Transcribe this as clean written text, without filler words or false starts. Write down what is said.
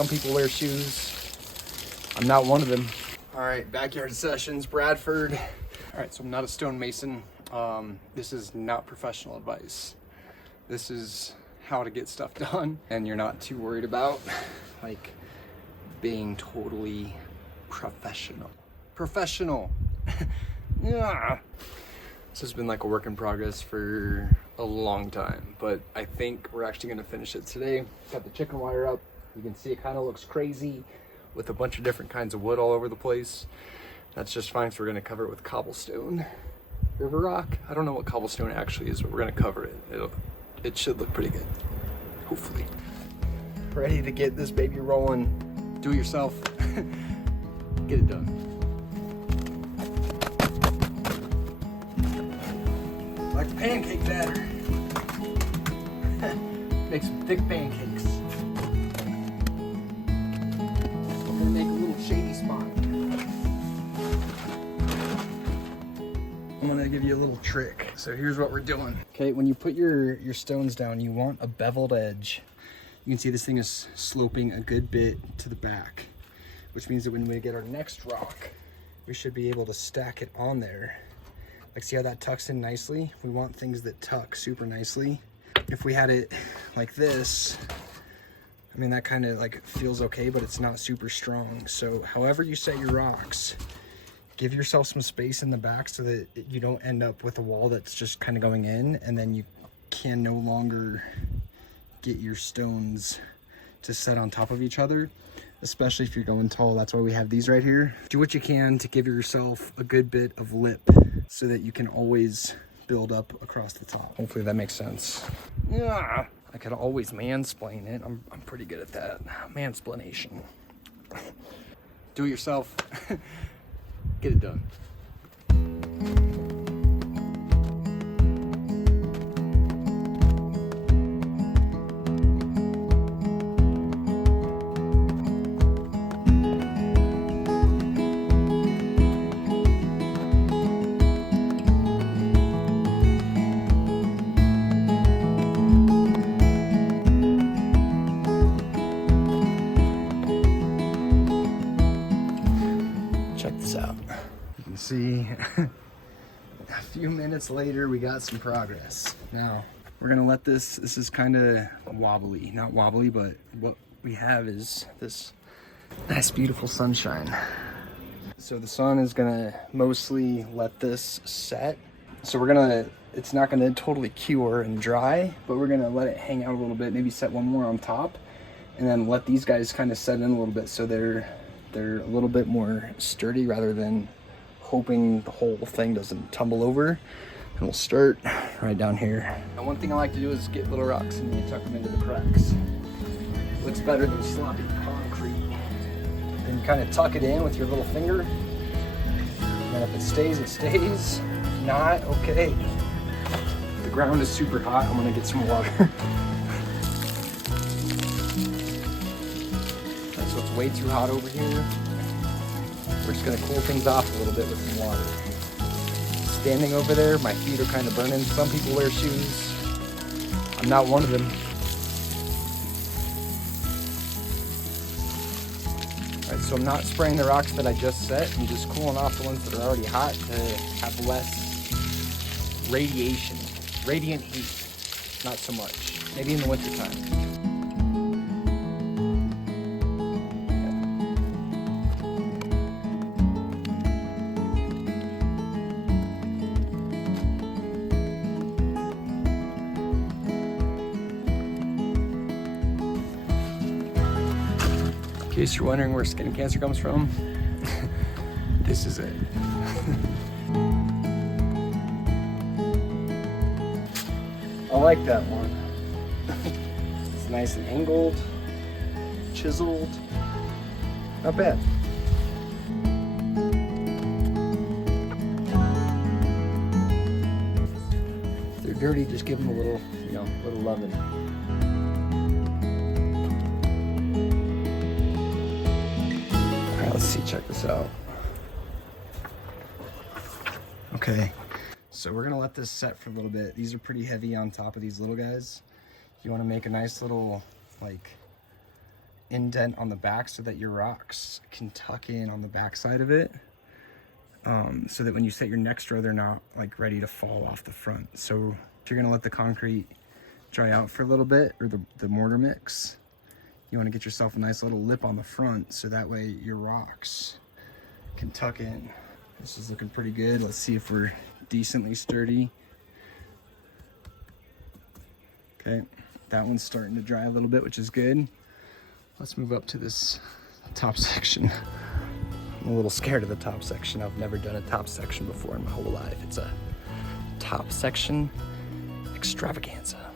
Some people wear shoes. I'm not one of them. All right, backyard sessions, Bradford. All right, so I'm not a stonemason. This is not professional advice. This is how to get stuff done, and you're not too worried about like being totally professional. Yeah. This has been like a work in progress for a long time, but I think we're actually gonna finish it today. Got the chicken wire up. You can see it kind of looks crazy with a bunch of different kinds of wood all over the place. That's just fine, so we're gonna cover it with cobblestone. River rock? I don't know what cobblestone actually is, but we're gonna cover it. It should look pretty good, hopefully. Ready to get this baby rolling. Do it yourself. Get it done. Like pancake batter. Make some thick pancakes. We're gonna make a little shady spot. I'm gonna give you a little trick. So here's what we're doing. Okay, when you put your stones down, you want a beveled edge. You can see this thing is sloping a good bit to the back, which means that when we get our next rock, we should be able to stack it on there. Like, see how that tucks in nicely? We want things that tuck super nicely. If we had it like this, I mean, that kind of like feels okay, but it's not super strong. So however you set your rocks, give yourself some space in the back so that you don't end up with a wall that's just kind of going in, and then you can no longer get your stones to set on top of each other, especially if you're going tall. That's why we have these right here. Do what you can to give yourself a good bit of lip so that you can always build up across the top. Hopefully that makes sense. Yeah, I could always mansplain it. I'm pretty good at that. Mansplanation. Do it yourself. Get it done. Check this out. You can see a few minutes later we got some progress. Now we're gonna let this is kind of wobbly, not wobbly, but what we have is this nice beautiful sunshine. So the sun is gonna mostly let this set. So we're gonna, it's not gonna totally cure and dry, but we're gonna let it hang out a little bit, maybe set one more on top, and then let these guys kind of set in a little bit so they're a little bit more sturdy rather than hoping the whole thing doesn't tumble over. And we'll start right down here. And one thing I like to do is get little rocks and you tuck them into the cracks. Looks better than sloppy concrete. Then you kind of tuck it in with your little finger. And then if it stays, it stays. If not, okay. The ground is super hot. I'm gonna get some water. So it's way too hot over here. We're just gonna cool things off a little bit with some water. Standing over there, my feet are kind of burning. Some people wear shoes. I'm not one of them. All right, so I'm not spraying the rocks that I just set. I'm just cooling off the ones that are already hot to have less radiation, radiant heat. Not so much, maybe in the winter time. In case you're wondering where skin cancer comes from, this is it. I like that one. It's nice and angled, chiseled, not bad. If they're dirty, just give them a little, little loving. Let's see, check this out. Okay, so we're gonna let this set for a little bit. These are pretty heavy on top of these little guys. You wanna make a nice little, like, indent on the back so that your rocks can tuck in on the back side of it. So that when you set your next row, they're not like ready to fall off the front. So if you're gonna let the concrete dry out for a little bit, or the mortar mix, you wanna get yourself a nice little lip on the front so that way your rocks can tuck in. This is looking pretty good. Let's see if we're decently sturdy. Okay, that one's starting to dry a little bit, which is good. Let's move up to this top section. I'm a little scared of the top section. I've never done a top section before in my whole life. It's a top section extravaganza.